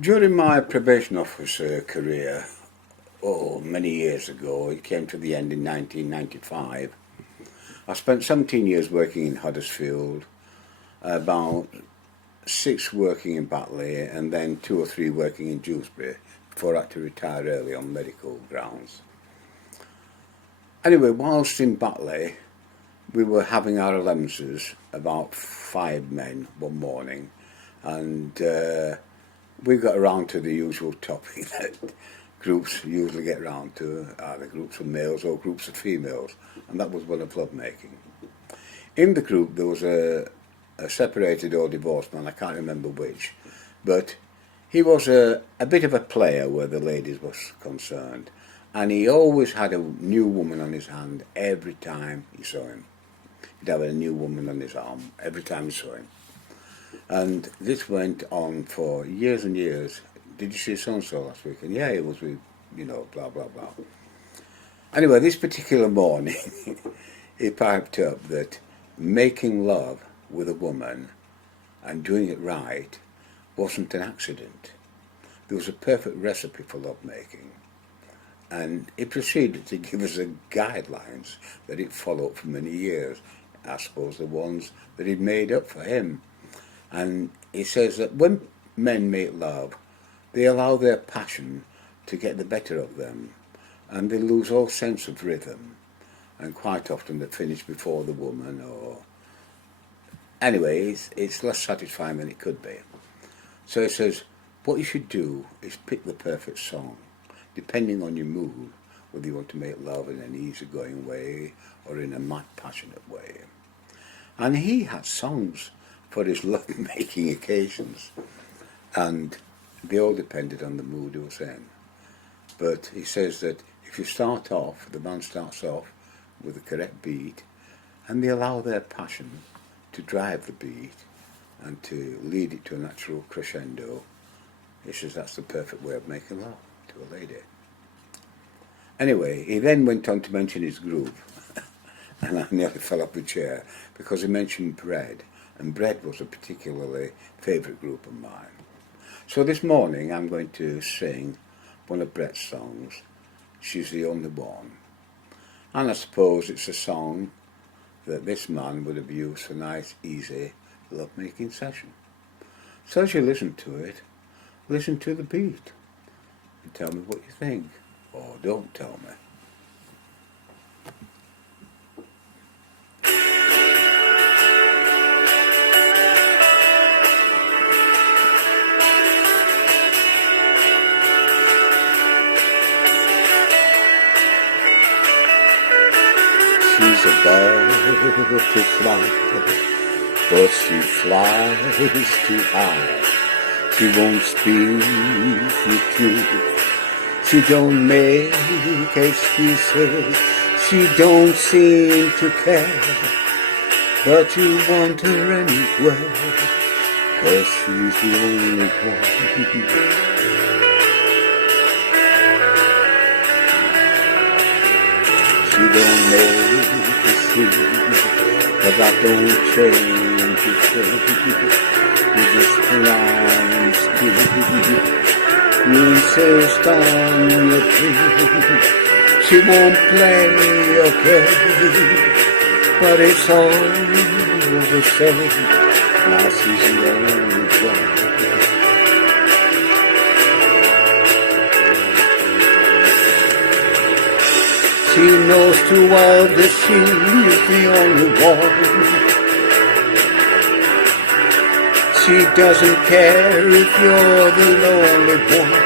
During my probation officer career, many years ago, it came to the end in 1995. I spent 17 years working in Huddersfield, about 6 working in Batley, and then 2 or 3 working in Dewsbury before I had to retire early on medical grounds. Anyway, whilst in Batley, we were having our allowances, about 5 men one morning, and we got around to the usual topic that groups usually get round to, either groups of males or groups of females, and that was one of lovemaking. In the group there was a separated or divorced man, I can't remember which, but he was a bit of a player where the ladies was concerned, and he always had a new woman on his hand every time you saw him. He'd have a new woman on his arm every time you saw him. And this went on for years and years. Did you see so-and-so last week? And yeah, it was with, blah, blah, blah. Anyway, this particular morning, he piped up that making love with a woman and doing it right wasn't an accident. There was a perfect recipe for lovemaking. And he proceeded to give us the guidelines that he'd followed for many years. I suppose the ones that he'd made up for him. And he says that when men make love, they allow their passion to get the better of them, and they lose all sense of rhythm, and quite often they finish before the woman, or anyway, it's less satisfying than it could be. So he says, what you should do is pick the perfect song, depending on your mood, whether you want to make love in an easygoing way or in a mad, passionate way. And he had songs for his love-making occasions, and they all depended on the mood he was in. But he says that if you start off, the band starts off with the correct beat, and they allow their passion to drive the beat and to lead it to a natural crescendo, he says that's the perfect way of making love to a lady. Anyway, he then went on to mention his group, and I nearly fell off the chair because he mentioned Bread, and Bread was a particularly favourite group of mine. So this morning I'm going to sing one of Brett's songs, She's the Only One. And I suppose it's a song that this man would have used for a nice, easy love-making session. So as you listen to it, listen to the beat and tell me what you think, or don't tell me. She's a bird to fly, but she flies too high. She won't speak the truth. She don't make excuses. She don't seem to care. But you want her anyway, 'cause she's the only one. She don't make a scene, but that don't change a thing. You just blind skin. You insist on your dream. She won't play your game, but it's all the same. Now she's the only one. She knows too well that she's the only one. She doesn't care if you're the lonely one.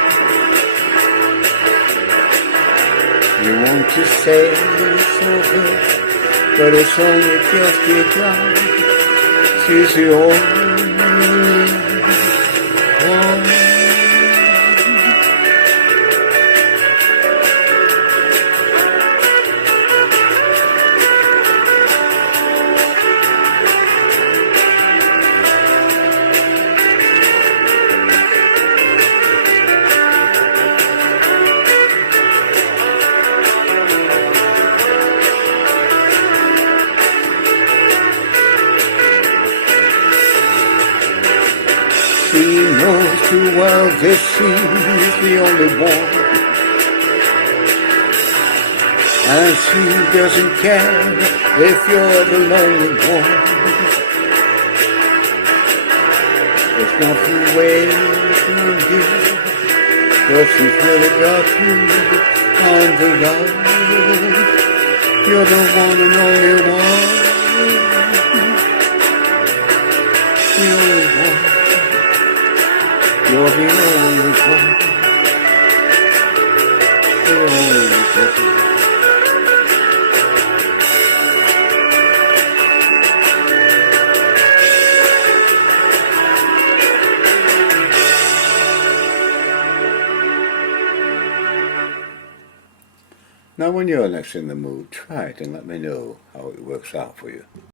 You want to say it's over, but it's only just begun. She's the only one. He knows too well this she's the only one, and she doesn't care if you're the lonely one. There's nothing waiting here, 'cause she's really got you on the road. You're the one and only one, the only one. You're the only one, the only one. Now when you're next in the mood, try it and let me know how it works out for you.